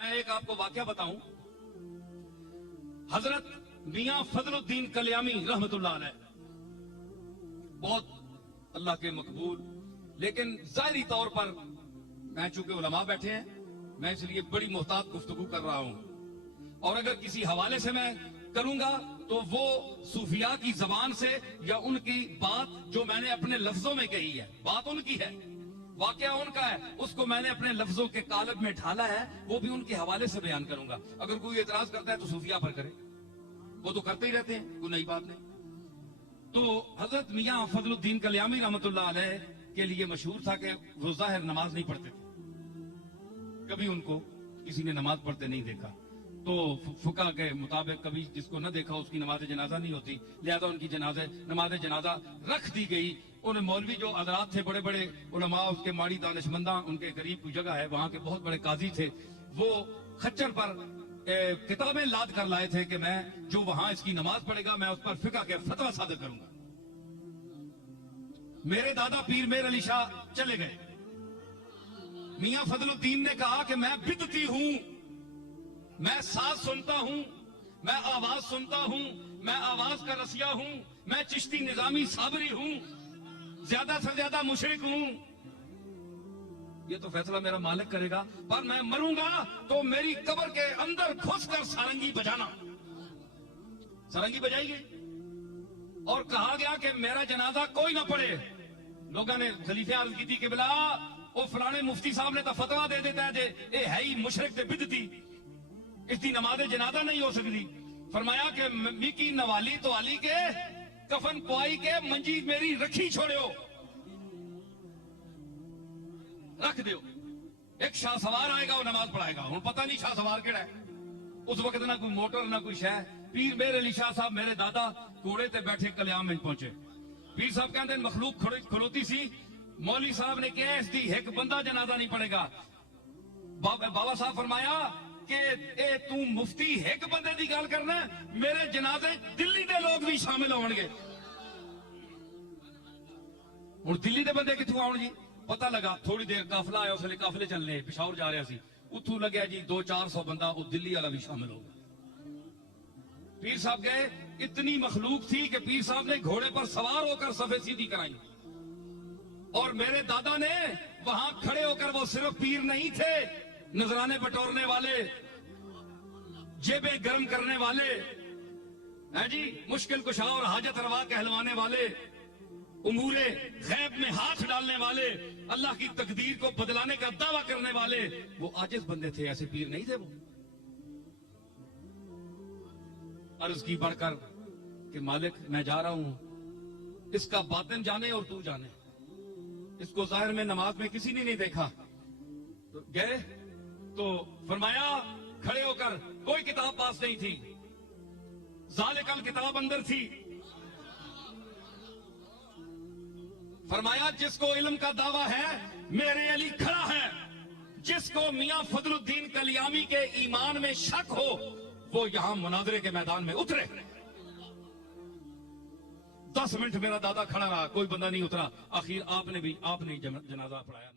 میں ایک آپ کو واقعہ بتاؤں. حضرت میاں فضل الدین کلیامی رحمت اللہ علیہ بہت اللہ کے مقبول، لیکن ظاہری طور پر میں چونکہ علماء بیٹھے ہیں میں اس لیے بڑی محتاط گفتگو کر رہا ہوں، اور اگر کسی حوالے سے میں کروں گا تو وہ صوفیاء کی زبان سے یا ان کی بات جو میں نے اپنے لفظوں میں کہی ہے، بات ان کی ہے، واقعہ ان کا ہے، اس کو میں نے اپنے لفظوں کے قالب میں ڈھالا ہے، وہ بھی ان کے حوالے سے بیان کروں گا. اگر کوئی اعتراض کرتا ہے تو صوفیاء پر کرے، وہ تو کرتے ہی رہتے ہیں، کوئی نئی بات نہیں. تو حضرت میاں فضل الدین کلیامی رحمت اللہ علیہ کے لیے مشہور تھا کہ وہ ظاہر نماز نہیں پڑھتے تھے، کبھی ان کو کسی نے نماز پڑھتے نہیں دیکھا. تو فقہ کے مطابق کبھی جس کو نہ دیکھا اس کی نماز جنازہ نہیں ہوتی، لہذا ان کی نماز جنازہ رکھ دی گئی. انہیں مولوی جو حضرات تھے بڑے بڑے علماء، اس کے ماڑی دانشمنداں، ان کے قریب کوئی جگہ ہے وہاں کے بہت بڑے قاضی تھے، وہ خچر پر کتابیں لاد کر لائے تھے کہ میں جو وہاں اس کی نماز پڑھے گا میں اس پر فقہ کے فتویٰ صادر کروں گا. میرے دادا پیر میر علی شاہ چلے گئے. میاں فضل الدین نے کہا کہ میں بدعتی ہوں، میں ساز سنتا ہوں، میں آواز سنتا ہوں، میں آواز کا رسیہ ہوں، میں چشتی نظامی صابری ہوں، زیادہ سے زیادہ مشرک ہوں. یہ تو فیصلہ میرا مالک کرے گا، پر میں مروں گا تو میری قبر کے اندر گھس کر سارنگی بجانا. سارنگی بجائی گئی اور کہا گیا کہ میرا جنازہ کوئی نہ پڑھے. لوگوں نے خلیفہ عرض کی تھی کہ بلا وہ فلانے مفتی صاحب نے تو فتویٰ دے دیتا ہے اے ہے ہی مشرک تے بدعتی، اس کی نماز جنازہ نہیں ہو سکتی. فرمایا کہ میکی نوالی تو علی کے کفن پوائی کے منجی میری رکھی چھوڑیو، رکھ دیو. ایک شاہ سوار آئے گا وہ نماز پڑھائے گا. ہوں پتہ نہیں شاہ سوار کیڑا ہے. اس وقت نہ کوئی موٹر نہ کوئی شہ. پیر میر علی شاہ صاحب میرے دادا کوڑے تے بیٹھے کلیام میں پہنچے. پیر صاحب کہتے ہیں مخلوق کھلوتی سی، مولوی صاحب نے کہا اس دی ایک بندہ جنازہ نہیں پڑے گا. بابا صاحب فرمایا کہ اے تو مفتی ایک بندے دی گل کرنا، میرے جنازے دلی دے لوگ بھی شامل ہون گے. اور دلی دے بندے کتوں آؤ جی؟ پتہ لگا تھوڑی دیر قافلہ آیا، اس لیے قافلے چلنے پشاور جا رہا سی، اتوں لگیا جی 200-400 بندہ، وہ دلی والا بھی شامل ہو گیا. پیر صاحب گئے، اتنی مخلوق تھی کہ پیر صاحب نے گھوڑے پر سوار ہو کر صفے سیدھی کرائی. اور میرے دادا نے وہاں کھڑے ہو کر، وہ صرف پیر نہیں تھے، نذرانے بٹورنے والے، جیبیں گرم کرنے والے، جی مشکل کشا اور حاجت روا کہلوانے والے، امور غیب میں ہاتھ ڈالنے والے، اللہ کی تقدیر کو بدلانے کا دعویٰ کرنے والے، وہ عاجز بندے تھے، ایسے پیر نہیں تھے. وہ عرض کی بڑھ کر کہ مالک میں جا رہا ہوں، اس کا باطن جانے اور تو جانے، اس کو ظاہر میں نماز میں کسی نے نہیں دیکھا. تو گئے تو فرمایا کھڑے ہو کر، کوئی کتاب پاس نہیں تھی، ذالکل کتاب اندر تھی. فرمایا جس کو علم کا دعویٰ ہے میرے علی کھڑا ہے، جس کو میاں فضل الدین کلیامی کے ایمان میں شک ہو وہ یہاں مناظرے کے میدان میں اترے. 10 منٹ میرا دادا کھڑا رہا، کوئی بندہ نہیں اترا. آخر آپ نے جنازہ پڑھایا.